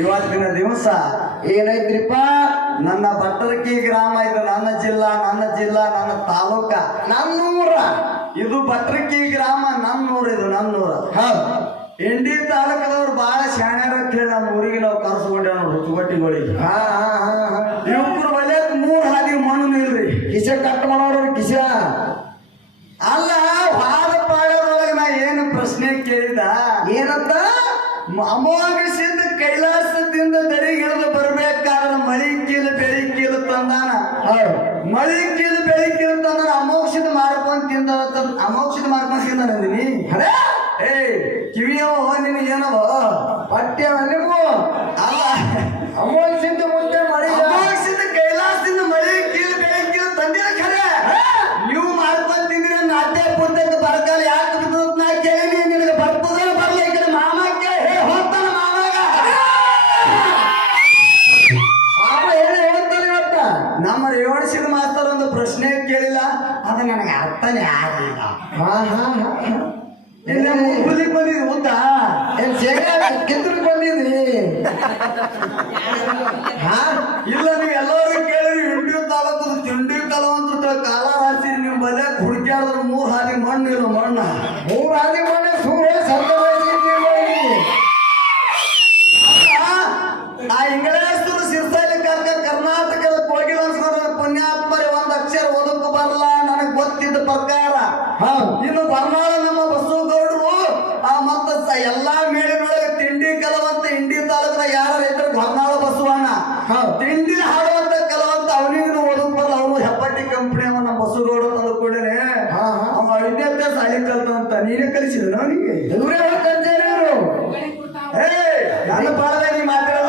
ಇವತ್ತಿನ ದಿವಸ ಏನೈತ್ರಿಪ್ಪ, ನನ್ನ ಭಟ್ರಕಿ ಗ್ರಾಮ, ಇದು ನನ್ನ ಜಿಲ್ಲಾ ನನ್ನ ತಾಲೂಕ, ನನ್ನೂರ. ಇದು ಭಟ್ರಕಿ ಗ್ರಾಮ, ನನ್ನೂರ, ಇದು ನನ್ನೂರ. ಇಂಡಿ ತಾಲೂಕದವ್ರು ಬಹಳ ಶಾಣ್ಯಾರ ಕೇಳಿ ನಮ್ಮ ಊರಿಗೆ ನಾವು ಕರ್ಸ್ಕೊಂಡೇವ್ ನೋಡ್ರಿ ಹುಚ್ಚುಗಟ್ಟಿಗಳಿಗೆ. ಇವ್ರ ಬಳಿಯಕ್ 3 ಹಾದಿ ಮಣ್ಣು ಇಲ್ರಿ, ಕಿಸೆ ಕಟ್ ಮಾಡೋರು ಕಿಸ ಅಲ್ಲ. ವಾದ ಪಾಳ್ಯದೊಳಗೆ ನಾ ಏನು ಪ್ರಶ್ನೆ ಕೇಳಿದ, ಏನಂತ, ಅಮೋಘಸಿಂದ ಕೈಲಾಸದಿಂದ ದರಿಗಿಳಿದು ಬರ್ಬೇಕಾದ್ರೆ ಮಳಿ ಕೀಲು ಬೆಳಿ ಕೀಲು ತಂದಾನ. ಮಳಿ ಕೀಲು ಬೆಳಿ ಕೀಲು ತಂದಾನ. ಅಮೋಕ್ಷದ ಮಾಡ್ಕೊಂಡ್ ತಿಂದ ನಂದಿನಿ. ಏ ಕಿವಿಯವ ನಿನಗೇನವ ಹೊಟ್ಟೆ ನೀವು ಅಲ್ಲ. ಅಮೋಕ್ಷದ ಮುಂದೆ ಮಳಿ, ಅಮೋಕ್ಷದ ಕೈಲಾಸದಿಂದ ಮಳಿ ಕೀಲು ಬೆಳಿ ಕೀಲು ತಂದಿನ ಖರೆ. ನೀವು ಮಾಡ್ಕೊಂಡ್ ತಿಂದಿನ ನಾಟ್ಯ ಪುಸ್ತಕ ಬರಕಾಲ ಯಾಕೆ ಬಿದ್ದದ ನಾ ಕೇಳಿ. ನಿನಗೆ ಬರ್ತದ ಬರ್ಲಿ ಈ ಕಡೆ ಮಾಮ ಕೇಳಿ ಹೋಗ್ತಾನ. ಮಾವಾಗ ಮಾಮ ಏನು ಹೇಳ್ತಾನೆ ಇವತ್ತ. ನಮ್ಮ ರೇವಣಿಸಿದ ಮಾಸ್ತರ ಒಂದು ಪ್ರಶ್ನೆ ಕೇಳಿಲ್ಲ, ಅದು ನನಗೆ ಅರ್ಥನೇ ಆಗಲಿಲ್ಲ. ಹುಲಿಗೆ ಬಂದಿದ್ವಿ ಉದ್ದ ಏನ್ ಕಿತ್ತೂರಿಗೆ ಬಂದಿದ್ರಿ? ಇಲ್ಲ, ನೀವು ಎಲ್ಲರೂ ಕೇಳಿದ್ರಿ. ಇಂಡಿ ತಾಲೂಕು ತಿಂಡಿ ಕಲವಂತ ಕಾಲ ರಾಶಿ ನೀವು ಬಲ್ಯ ಹುಡುಕ್ಯಾಡಿದ್ರೆ 3 ಹಾದಿ ಮಣ್ಣು ಇಲ್ಲ. ಮಣ್ಣ 3 ಹಾದಿ ಮಣ್ಣು ಸೂರ್ಯ ಸರ್ಕಾರ. ಆ ಇಂಗ್ಲೇಸ್ತರು ಸಿರ್ಸಾಲಿ ಕರ್ನಾಟಕದ ಕೋಗಿಲ ಪುಣ್ಯಾತ್ಮರಿ 1 ಅಕ್ಷರ ಓದಕ್ಕೂ ಬರಲ್ಲ ನನಗೆ ಗೊತ್ತಿದ್ದ ಪ್ರಕಾರ. ಇನ್ನು ಬರ್ನಾಳ ನಮ್ಮ ಬಸವಗೌಡರು ಮತ್ತ ಎಲ್ಲಾ ಮೇಳಿನೊಳಗೆ ತಿಂಡಿ ಕಲವಂತ ಇಂಡಿ ತಾಲೂಕಿನ ಯಾರ ಇದ್ರೆ ಬರ್ನಾಳ ಬಸವಣ್ಣ ತಿಂಡಿ ಹಾಡುವಂತ ಕಲವಂತ ಅವನಿಗೂ ಓದಕ್ ಬರಲ್ಲ. ಅವನು ಹೆಪ್ಪಟ್ಟಿ ಕಂಪನಿ ಅವ ನಮ್ಮ ಬಸವಗೌಡ ತಂದ ಕೂಡಲೇ ಅವ ವಿದ್ಯಾಭ್ಯಾಸ ಸಾಲಿ ಕಲ್ತಂತ. ನೀನೇ ಕಲಿಸಿದ್ರು ಅವನಿಗೆ? ಇವರೇ ಕಲ್ತಿದ್ರು. ನನ್ನ ಪಾಡದಾಗ ನೀ ಮಾತಾಡೋದು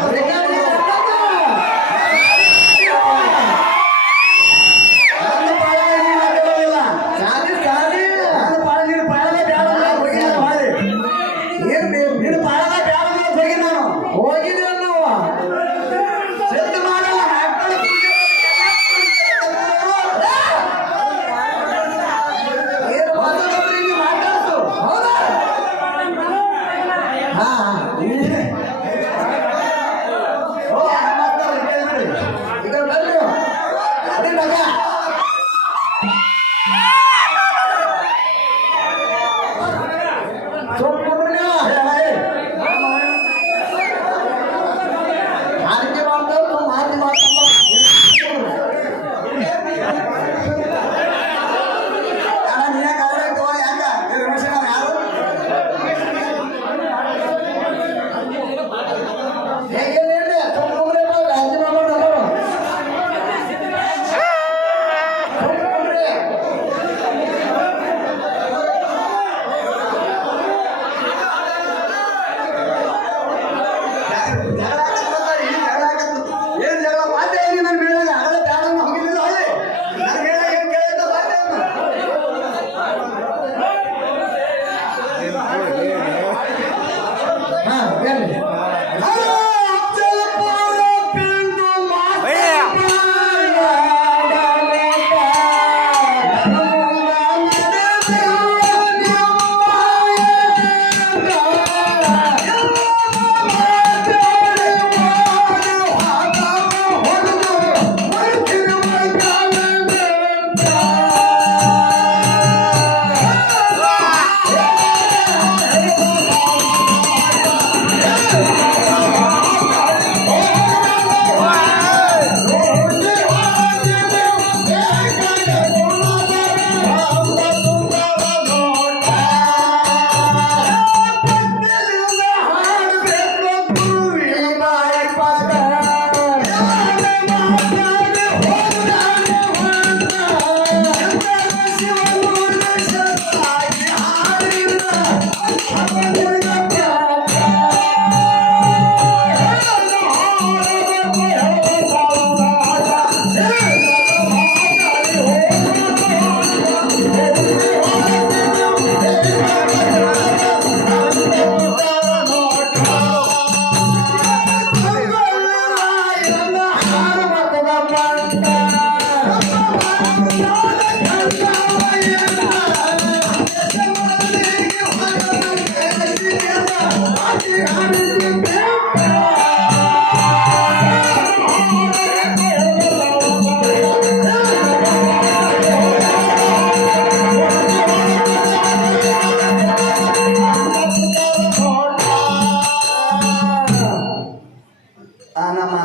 ನಮ್ಮ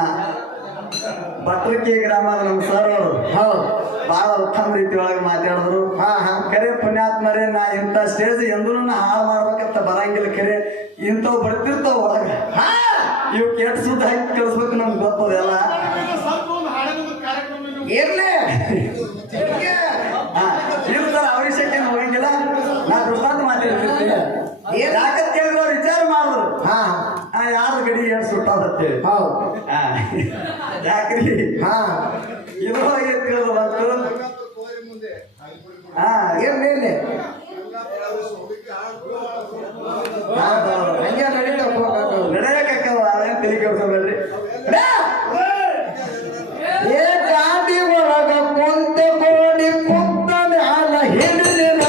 ಭಟ್ರಕಿ ಗ್ರಾಮದ ನಮ್ಮ ಸರ್ ಅವರು ಬಹಳ ಉತ್ತಮ ರೀತಿ ಒಳಗೆ ಮಾತಾಡಿದ್ರು. ಕರೆ ಪುಣ್ಯಾತ್ಮರೇ, ನಾ ಇಂಥ ಸ್ಟೇಜ್ ಎಂದೂ ಹಾಳು ಮಾಡ್ಬೇಕಂತ ಬರಂಗಿಲ್ಲ. ಕರೆ ಇಂಥವು ಬರ್ತಿರ್ತಾವ ಒಳಗ, ಇವು ಕೆಟ್ಟ ಸುದ್ದ ಹಾಕಿ ಕಳಿಸ್ಬೇಕು. ನಮ್ಗೆ ಗೊತ್ತದೆಲ್ಲ ಏನ್ಲೇ ಇರ್ತಾರ, ಅವಶ್ಯಕ್ಕೆ ಹೋಗಂಗಿಲ್ಲ. ನಾ ದೃಷ್ಟಾಂತ ಮಾತಾಡ್ತಿರ್ತೀನಿ. ಯಾಕಂತ ಕೇಳಿದ್ರು ಅವ್ರು ವಿಚಾರ ಮಾಡಿದ್ರು, ಯಾರ ಗಡಿ ಏನ್ ಸುಟ್ಟಾದತ್ತೇಳಿ. ಯಾಕ್ರಿ ಇದು ಹೋಗಿ ತಿಳಿದು ಬಂತು. ಏನೇನೆ ನಡೆಯಕ್ಕವ ಅದೇನು ತಲೆ ಕೆಡ್ಸೋಬೇಡ್ರಿ. ಏ ಗಾಡಿ ಒಳಗ ಕುಂತ ಕೋಡಿ ಕುಂತ ಮ್ಯಾಲ ಹಿಡಿಲಿನ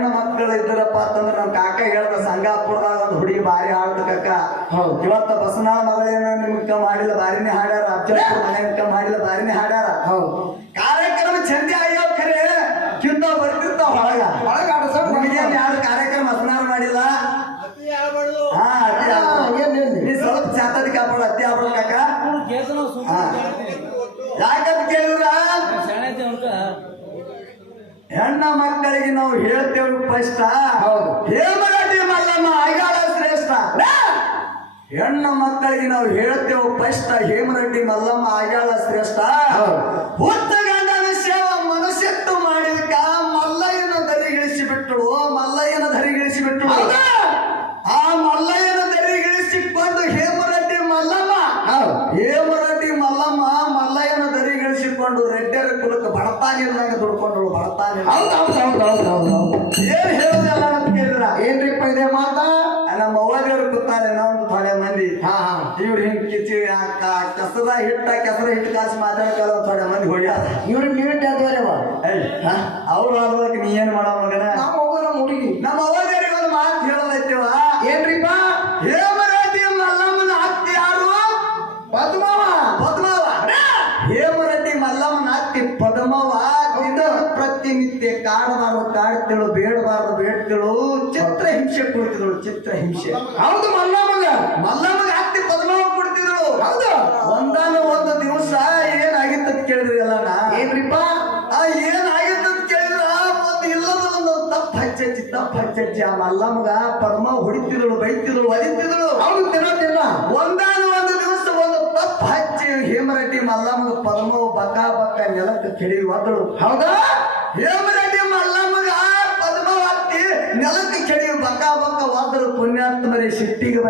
ಹೆಣ್ಣು ಮಕ್ಕಳು ಇದ್ದರಪ್ಪ ಅಂತಂದ್ರೆ ನಮ್ ಕಾಕ ಹೇಳ್ದ ಸಂಗಾಪುರದಾಗ ಒಂದು ಹುಡುಗಿ ಬಾರಿ ಹಾಡ್ತ ಕಕ್ಕ. ಇವತ್ತ ಬಸನಾಳ ಮಗಳೇನ ನಿಮ್ಗ ಮಾಡಿಲ್ಲ ಬಾರಿನೇ ಹಾಡ್ಯಾರ, ಅಫಜಲ್ಪುರ ಮನೆ ಮಾಡಿಲ್ಲ ಬಾರಿನೇ ಹಾಡ್ಯಾರ. ಕಾರ್ಯಕ್ರಮ ಚಂದಿ ಆಗ್ಯಾವ ಖರೆ ಕಿಂತ ಬರ್ತಿರ್ತಾವ ಹೊಳಗ ನಿಮಗೇನ್ ಯಾರು ಕಾರ್ಯಕ್ರಮ ಬಸನಾಳ ಮಾಡಿಲ್ಲ. ಹಾ ನೀ ಸ್ವಲ್ಪ ಚಾತದಿ ಕಾಪಾಡು, ಅತ್ತಿ ಆಗ್ಬಿಡ ಕಾಕ. ಯಾಕಂತ ಕೇಳಿದ್ರ ಹೆಣ್ಣ ಮಕ್ಕಳಿಗೆ ನಾವು ಹೇಳ್ತೇವೆ ಫಸ್ಟ್ ಹೇಮರೆಡ್ಡಿ ಮಲ್ಲಮ್ಮ ಆಯ್ಗಾಳ ಶ್ರೇಷ್ಠ. ಹೆಣ್ಣ ಮಕ್ಕಳಿಗೆ ನಾವು ಹೇಳ್ತೇವೆ ಫಸ್ಟ್ ಹೇಮರೆಡ್ಡಿ ಮಲ್ಲಮ್ಮ ಆಯ್ಗಾಳ ಶ್ರೇಷ್ಠ. ಹುಟ್ಟ ಗಂಡನ ಸೇವ ಮನಸ್ಸಿಟ್ಟು ಮಾಡಿದಕ್ಕ ಮಲ್ಲಯ್ಯನ ಧರಿಗಿಳಿಸಿ ಬಿಟ್ಟಳು, ಮಲ್ಲಯ್ಯನ ಧರಿಗಿಳಿಸಿ ಬಿಟ್ಟಳು. ಆ ಮಲ್ಲಯ್ಯನ ಧರಿಗಿಳಿಸಿಕೊಂಡು ಹೇಮರೆಡ್ಡಿ ಮಲ್ಲಮ್ಮ ಮಲ್ಲಯ್ಯನ ಧರಿಗಿಳಿಸಿಕೊಂಡು ರೆಡ್ಡಿಯರ ಕುಲಕ್ಕೆ ಬಡತಾನಿಲ್ದಂಗ ದುಡ್ಕೊಂಡಳು. ಬಡತಾನಿ ಏನ್ ಹೇಳುದಲ್ಲ ಅಂತ ಕೇಳಿದ್ರ ಏನ್ರಿಪ್ಪ ಇದೆ ಮಾತಾ. ನಮ್ಮ ಅವ್ವದೇವ್ರು ಗೊತ್ತಾರೆ ನಾವೊಂದು ಥೋಡೆ ಮಂದಿ ಇವ್ರು ಹಿಂಗ್ ಕಿಚ್ಚಿ ಕೆಸರ ಹಿಟ್ಟು ಕಾಸಿ ಮಾತಾಡ್ತಾರ ಥೋಡೆ ಮಂದಿ ಹೋಗ್ಯಾರ. ಇವ್ರಿಗೆ ನೀಟ್ ಅವ್ರು ಆದ್ರಕ್ಕೆ ನೀ ಏನ್ ಮಾಡೋ ಮಗನ ಹುಡುಗಿ ನಮ್ಮ ಅವ್ವದೇವ್ರಿಗೆ ಒಂದು ಮಾತು ಹೇಳೋದೈತಿವ ಏನ್ರಿಪ್ಪ ಹೇಮರೆಡ್ಡಿ ಮಲ್ಲಮ್ಮನ ಅತ್ತಿ ಯಾರು? ಪದ್ಮವ್ವ. ಹೇಮರೆಡ್ಡಿ ಮಲ್ಲಮ್ಮನ ಅತ್ತಿ ಪದ್ಮವ್ವ ಪ್ರತಿನಿತ್ಯ ಕಾಡಬಾರದು ಕಾಡ್ತಿಳು, ಬೇಡಬಾರದು ಬೇಡ್ತಿಳು, ಚಿತ್ರಹಿಂಸೆ ಕೊಡ್ತಿದಳು. ಚಿತ್ರಹಿಂಸೆ ಹೌದು. ಮಲ್ಲಮ್ಮಗ ಅತ್ತಿ ಪದ್ಮವ್ವ ಕೊಡ್ತಿದಳು. ಹೌದು. ಒಂದು ದಿವಸ ಏನಾಗಿತ್ತ ಕೇಳಿದ್ರಿ ಅಲ್ಲ ಏನ್ರಿಪ್ಪ ಏನಾಗಿತ್ತ ಕೇಳಿದ್ರ ಒಂದು ಇಲ್ಲದ ಒಂದು ತಪ್ಪು ಹಚ್ಚಿ ಆ ಮಲ್ಲಮ್ಮಗ ಪದ್ಮವ್ವ ಹೊಡಿತಿದಳು, ಬೈತಿದಳು, ಒದಿತಿದಳು. ಹೌದು. ತಿನ್ನ ಒಂದು ದಿವಸ ಒಂದು ತಪ್ಪು ಹಚ್ಚಿ ಹೇಮರೆಡ್ಡಿ ಮಲ್ಲಮ್ಮಗ ಪದ್ಮವ್ವ ಬಕ್ಕ ನೆಲಕ್ಕೆ ಕೆಡಿ ಒದ್ದಳು. ಹೌದಾ? ಹೇಮರೆಡ್ಡಿ ಮಲ್ಲಮ್ಮಗ ಪದ್ಮವ್ವ ಹತ್ತಿ ನೆಲಕ್ಕೆ ಕೆಡಿ ಬಕ್ಕ ಒದ್ದಳು. ಪುಣ್ಯಾತ್ಮರೇ ಸಿಟ್ಟಿಗೆ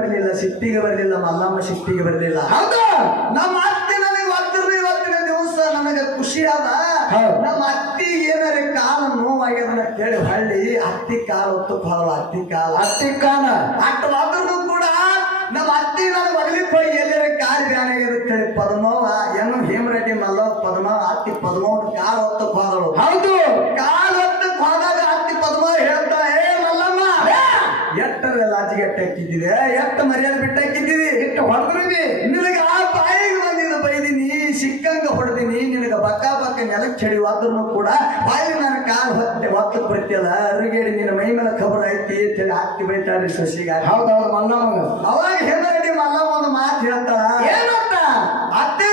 ಬರಲಿಲ್ಲ ಮಲ್ಲಮ್ಮ ಸಿಟ್ಟಿಗೆ ಬರಲಿಲ್ಲ. ಹೌದಾ? ನಮ್ಮ ಅತ್ತಿ ನನಗೆ ಒದ್ದಿರ್ರಿ ಇವತ್ತಿನ ದಿವಸ ನನಗೆ ಖುಷಿ ಆದ. ನಮ್ಮ ಅತ್ತಿ ಏನಾರೆ ಕಾಲ ನೋವಾಗ್ಯದನ್ನ ಕೇಳಿ ಹಳ್ಳಿ ಅತ್ತಿ ಕಾಲ ಹೊತ್ತು ಅತ್ತಿ ಕಾಲ ಅಟ್ಟು ಆದ್ರೂ ಕೂಡ ನಮ್ಮ ಅತ್ತಿ ನನಗೆ ಒಗಲಿಕ್ಕೆ ಹೋಗಿ ಎಲ್ಲರ ಕಾಲು ಬ್ಯಾನಾಗ್ಯದ ಕೇಳಿ ಪದ್ಮವ್ವ ಏನು ಹೇಮರೆಡ್ಡಿ ಮಲ್ಲವ್ವ ಪದ್ಮವ್ವ ಅತ್ತಿ ಪದ್ಮವ್ವ ಕಾಲು ಹೊತ್ತಕ್ಕೆ ಹೋದಳು. ಹೌದು. ಕಾಲು ಹೊತ್ತಕ್ಕೆ ಹೋದಾಗ ಅತ್ತಿ ಪದ್ಮವ್ವ ಹೇಳ್ತಾ ಏ ಮಲ್ಲಮ್ಮ ಎಟ್ಟರೆ ಲಾಜಿಗೆಟ್ಟ ಹಾಕಿದ್ದಿದೆ, ಎಷ್ಟು ಮರ್ಯಾದೆ ಬಿಟ್ಟಾಕಿದ್ದೀವಿ, ಎಷ್ಟು ಹೊಡೆದ್ರಿ ನಿನಗೆ ಆ ಬಾಯಿಗೆ ಬಂದಿದ್ದು ಬೈದಿನಿ, ಸಿಕ್ಕಂಗ ಹೊಡೆದಿನಿ, ನಿನಗೆ ಬಕ್ಕ ನೆಲಕ್ಕೆ ಚೆಡಿವಾದ್ರೂ ಕೂಡ ಬಾಯಿ ನನ್ನ ಕಾಲು ಹೊತ್ತಕ್ಕೆ ಬರ್ತಿಯಲ್ಲ ಅರುಗೇಡಿ ನಿನ್ನ ಮೈ ಮೇಲೆ ಖಬರ್ ಐತಿ ಅಂತೇಳಿ ಅತ್ತಿ ಬೈತಾಳ್ರಿ ಸಸಿಗ. ಹೌದೌದು. ಮಲ್ಲಮ್ಮ ಅವಾಗ ಹೇಮರೆಡ್ಡಿ ಮಲ್ಲಮ್ಮ ಒಂದು ಮಾತು ಹೇಳ್ತಾಳ ಏನಂತ, ಅತ್ತೆ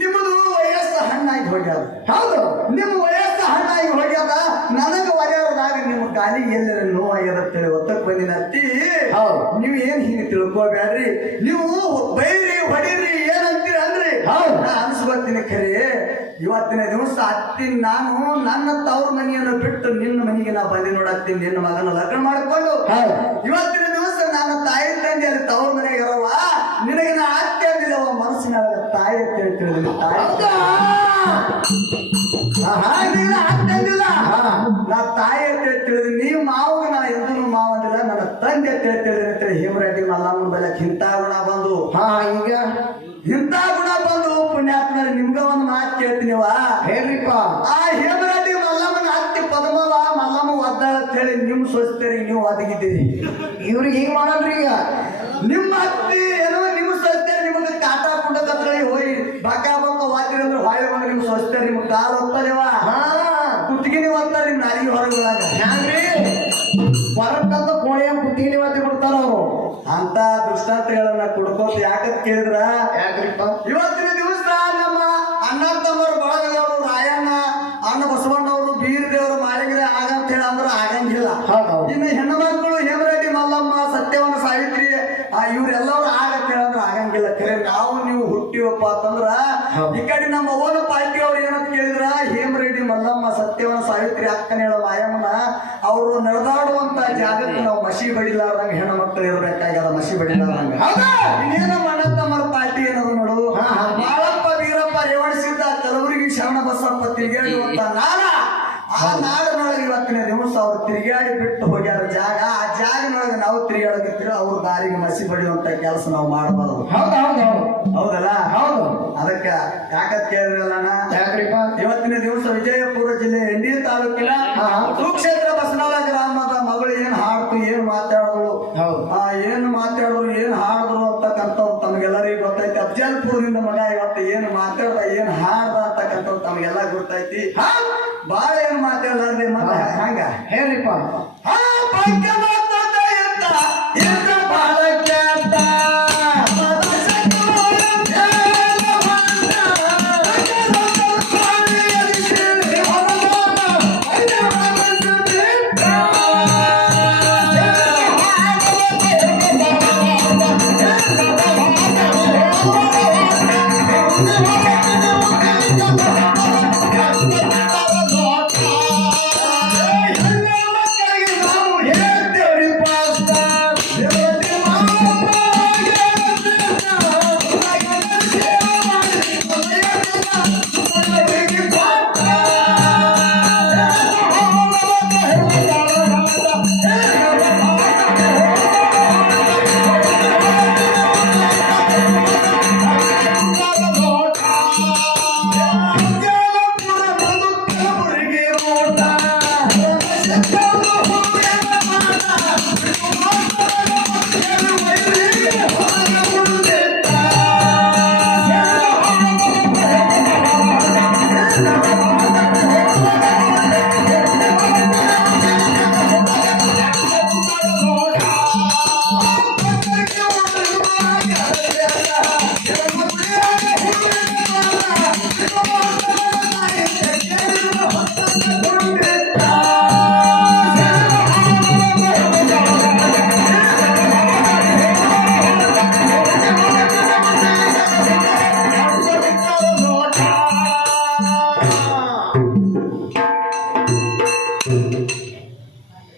ನಿಮ್ಮದು ವಯಸ್ಸು ಹಣ್ಣಾಗಿ ಹೋಗ್ಯಾದ. ಹೌದು. ನಿಮ್ಮ ವಯಸ್ಸು ಹಣ್ಣಾಗಿ ಹೋಗ್ಯಾದ, ನನಗೆ ಒರೆಯೋದಾಗ ನಿಮ್ಮ ಕಾಲಿಗೆ ಎಲ್ಲರ ನೋವಾಗ್ಯದಂತೇಳಿ ಒತ್ತಕ್ಕೆ ಬಂದಿನ ಅತ್ತಿ. ನೀವು ಏನ್ ಹಿಂಗೆ ತಿಳ್ಕೋಬೇಡ್ರಿ, ನೀವು ಬೈರಿ ಹೊಡೀರಿ ಏನಂತೀರ ಅಂದ್ರಿ ನಾ ಅನ್ಸ್ಕೊತೀನಿ ಖರೆ. ಇವತ್ತಿನ ದಿವಸ ಅತ್ತಿ ನಾನು ನನ್ನ ತವ್ರ ಮನೆಯನ್ನು ಬಿಟ್ಟು ನಿನ್ನ ಮನೆಗೆ ನಾ ಬಂದಿ ನೋಡತ್ತೀನಿ, ನಿನ್ನ ಮಗನ ಲಗ್ನ ಮಾಡಿಕೊಂಡು. ಇವತ್ತಿನ ದಿವಸ ನನ್ನ ತಾಯಿ ತಂದೆ ಅಲ್ಲಿ ತವ್ರ ಮನೆಗೆ ಇರವ ನಿನಗೆ ನಾ ಅತ್ತೆ ಅಂದಿಲ್ಲವ ಮನಸ್ಸಿನ ತಾಯಿ ಅಂತ ಹೇಳ್ತಿರೋದಿಲ್ಲ. ನಾ ತಾಯಿ ಅಂತ ಹೇಳ್ತಿರೋದು, ನೀವು ಮಾವಾಗ ನಾ ಎಂದೂ ಮಾವ ಅಂದಿಲ್ಲ, ನನ್ನ ತಂದೆ ಅಂತ ಹೇಳ್ತಿರೋದು ಅಂತೇಳಿ ಹೇಮರೆಡ್ಡಿ ಮಲ್ಲಮ್ಮನ ಬೆಲಕ್ ಇಂಥ ಗುಣ ಬಂದು ಈಗ ಇಂಥ ಗುಣ ಬಂದು ಪುಣ್ಯಾತ್ಮರು ನಿಮ್ಗ ಒಂದು ಮಾತು ಕೇಳ್ತೀನಿವ ಹೇಳ್ರಿಪ್ಪ. ಆ ಹೇಮರೆಡ್ಡಿ ಮಲ್ಲಮ್ಮನ ಅತ್ತಿ ಪದ್ಮವ್ವ ಮಲ್ಲಮ್ಮ ಒದ್ದಾಳ ಅಂತ ಹೇಳಿ ನಿಮ್ ಸ್ವಚ್ಛರಿ ನೀವು ಒದಗಿದ್ದೀರಿ. ಇವ್ರಿಗೆ ಹಿಂಗ್ ಮಾಡಲ್ರಿ. ಈಗ ನಿಮ್ಮ ಅತ್ತಿ ಏನೋ ನಿಮ್ಮ ಸ್ವಚ್ಛರಿ ನಿಮಗೆ ಕಾಟ ಕುಂಡ ಕತ್ರಿ ಹೋಗಿ ಬಕ್ಕ ವಾತಿರಿ ಅಂದ್ರೆ ಹೊಳೆ ಬಂದ್ರೆ ನಿಮ್ ಸ್ವಚ್ಛರಿ ನಿಮ್ಗೆ ಕಾಲು ಹೋಗ್ತಾರೇವ ಕುತ್ತಿಗೆ ಒತ್ತಾರೆ ನಿಮ್ ನಾಲಿಗೆ ಹೊರಗೊಳಗ ಹ್ಯಾಂಗ್ರಿ ಹೊರಟಂತ ಕೋಣೆಯ ಕುತ್ತಿಗೆ ಒತ್ತಿ ಬಿಡ್ತಾರ ಅವರು. ಅಂತ ದೃಷ್ಟಾಂತಗಳನ್ನ ಕುಡ್ಕೋತ ಯಾಕಂತ ಕೇಳಿದ್ರ ಇವತ್ತಿನ ದಿವಸ ನಮ್ಮ ಅಣ್ಣ ತಮ್ಮರು ಬಳಗದವರು ರಾಯಣ್ಣ ಅಣ್ಣ ಬಸವಣ್ಣವರು ಬೀರ್ ದೇವರು ಮಾಡಿದ್ರೆ ಆಗಂತ ಹೇಳ ಅಂದ್ರೆ ಆಗಂಗಿಲ್ಲ. ಇನ್ನು ಹೆಣ್ಣು ಮಕ್ಕಳು ಹೇಮರೆಡ್ಡಿ ಮಲ್ಲಮ್ಮ ಸತ್ಯವನ್ನ ಸಾವಿತ್ರಿ ಇವ್ರೆಲ್ಲರೂ ಆಗಂತ ಹೇಳಂದ್ರೆ ಆಗಂಗಿಲ್ಲ. ಖರೆ ನಾವು ನೀವು ಹುಟ್ಟಿವಪ್ಪ ಅಂತಂದ್ರ ಈ ಕಡೆ ನಮ್ಮ ಓನ ಪಾರ್ಟಿ ಅವ್ರು ಏನಂತ ಕೇಳಿದ್ರ ಹೇಮರೆಡ್ಡಿ ಮಲ್ಲಮ್ಮ ಸತ್ಯವನ್ನ ಸಾವಿತ್ರಿ ಅಕ್ಕನ ಹೇಳ ಮಾಯಮ್ಮನ ಅವರು ನಡೆದಾಡುವಂತ ಜಾಗಕ್ಕೆ ನಾವು ಮಸಿ ಬಡಿಲಾರ್ದಂಗ ಹೆಣ್ಣು ಮಕ್ಕಳು ಇರ್ಬೇಕಾಗ್ಯದ. ಮಸಿ ಬಡಿಲಾರ್ದಂಗ ಇನ್ನೇನ ಅಣ್ಣ ತಮ್ಮರ ಪಾರ್ಟಿ ಏನದು ನೋಡು. ಮಾಳಪ್ಪ ವೀರಪ್ಪ ರೇವಣಸಿದ್ದ ಕಲಬುರಗಿ ಶರಣ ಬಸಪ್ಪ ತಿರುಗೇಳುವಂತ ನಾನ ಆ ನಾಡಿನೊಳಗೆ ಇವತ್ತಿನ ದಿವಸ ಅವ್ರು ತಿರುಗಾಡಿ ಬಿಟ್ಟು ಹೋಗ್ಯಾರ ಜಾಗ. ಆ ಜಾಗನೊಳಗೆ ನಾವು ತಿರುಗಾಡಕತ್ತೀವಿ, ಅವ್ರ ದಾರಿಗೆ ಮಸಿ ಬಡಿಯುವಂತ ಕೆಲಸ ನಾವು ಮಾಡಬಾರದು. ಹೌದಲ್ಲ? ಹೌದು. ಅದಕ್ಕ ಯಾಕಂತ ಕೇಳಿದ್ರಲ್ಲ, ಇವತ್ತಿನ ದಿವಸ ವಿಜಯಪುರ ಜಿಲ್ಲೆ ಇಂಡಿ ತಾಲೂಕಿನ ಸುಕ್ಷೇತ್ರ ಬಸನಾಳ ಗ್ರಾಮದ ಮಗಳು ಏನ್ ಹಾಡ್ತು, ಏನ್ ಮಾತಾಡಿದ್ರು, ಏನ್ ಮಾತಾಡಿದ್ರು, ಏನ್ ಹಾಡಿದ್ರು ಅಂತಕ್ಕಂಥದ್ದು ತಮಗೆಲ್ಲರಿಗೂ ಗೊತ್ತೈತಿ. ಅಫಜಲ್ಪುರದಿಂದ ಮಗ ಇವತ್ತು ಏನ್ ಮಾತಾಡ್ದ, ಏನ್ ಹಾಡ್ದ ಅಂತಕ್ಕಂಥದ್ದು ತಮಗೆಲ್ಲ ಗೊತ್ತೈತಿ. ಬಾಳ ಏನ್ ಮಾತಾಡ್ಲಾರ್ದೆ ಮಗ ಹಂಗ ಹೇಳ್ರಿಪ್ಪ.